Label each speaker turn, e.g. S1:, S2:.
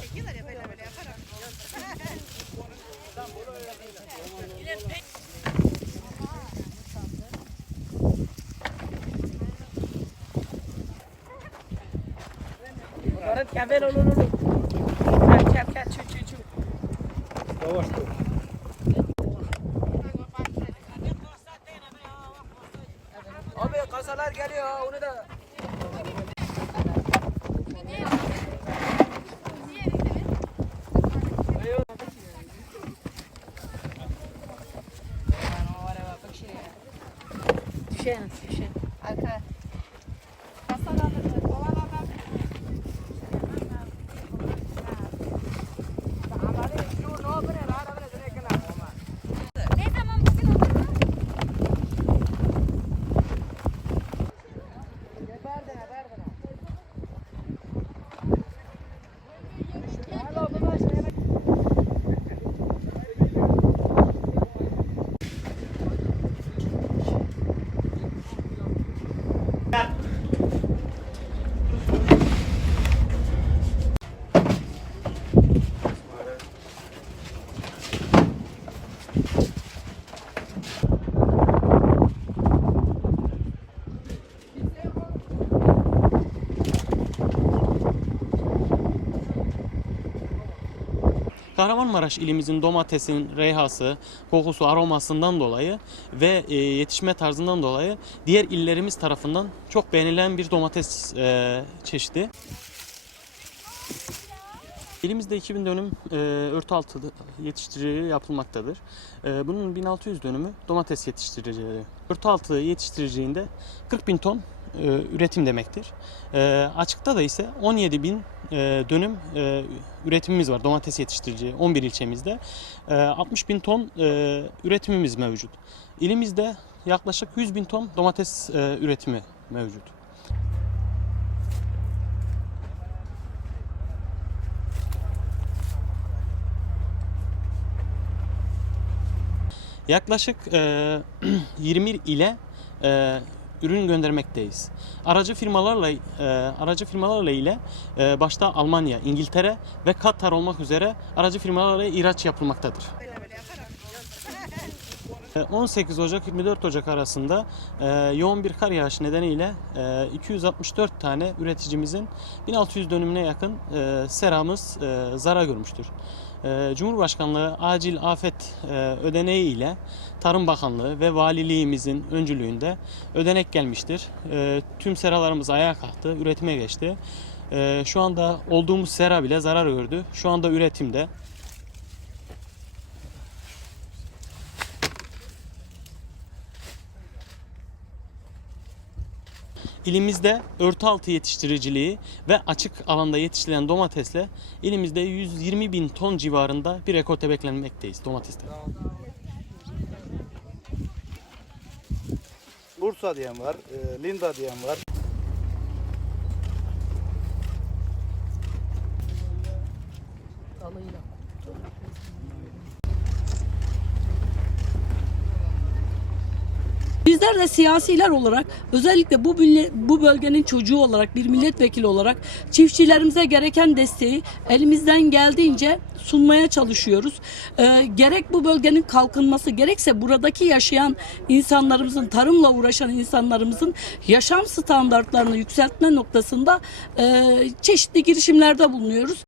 S1: Çekiyorlar ya böyle böyle yaparak. Barut kabel olur olur. Çap çap çap çap çap.
S2: Yavaş dur.
S1: Abi kasalar geliyor onu da
S3: Yeah.
S4: Kahramanmaraş ilimizin domatesin reyhası, kokusu, aromasından dolayı ve e, yetişme tarzından dolayı diğer illerimiz tarafından çok beğenilen bir domates e, çeşidi. Elimizde 2000 dönüm e, örtü altı yetiştiriciliği yapılmaktadır. E, bunun 1600 dönümü domates yetiştiriciliği. Örtü altı yetiştiriciliğinde 40 bin ton e, üretim demektir. E, açıkta da ise 17 bin e, dönüm e, üretimimiz var domates yetiştirici 11 ilçemizde. E, 60 bin ton e, üretimimiz mevcut. İlimizde yaklaşık 100 bin ton domates e, üretimi mevcut. Yaklaşık e, 20 ile e, ürün göndermekteyiz. Aracı firmalarla e, aracı firmalarla ile e, başta Almanya, İngiltere ve Katar olmak üzere aracı firmalarla ihraç yapılmaktadır. E, 18 Ocak 24 Ocak arasında e, yoğun bir kar yağışı nedeniyle e, 264 tane üreticimizin 1600 dönümüne yakın e, seramız e, zarar görmüştür. E, Cumhurbaşkanlığı acil afet e, ödeneği ile Tarım Bakanlığı ve valiliğimizin öncülüğünde ödenek gelmiştir. E, tüm seralarımız ayağa kalktı, üretime geçti. E, şu anda olduğumuz sera bile zarar gördü. Şu anda üretimde. İlimizde örtü altı yetiştiriciliği ve açık alanda yetiştirilen domatesle ilimizde 120 bin ton civarında bir rekolte beklenmekteyiz domateste.
S2: Bursa diyen var, e, Linda diyen var.
S5: Bizler de siyasiler olarak özellikle bu bu bölgenin çocuğu olarak bir milletvekili olarak çiftçilerimize gereken desteği elimizden geldiğince sunmaya çalışıyoruz. Ee, gerek bu bölgenin kalkınması gerekse buradaki yaşayan insanlarımızın tarımla uğraşan insanlarımızın yaşam standartlarını yükseltme noktasında e, çeşitli girişimlerde bulunuyoruz.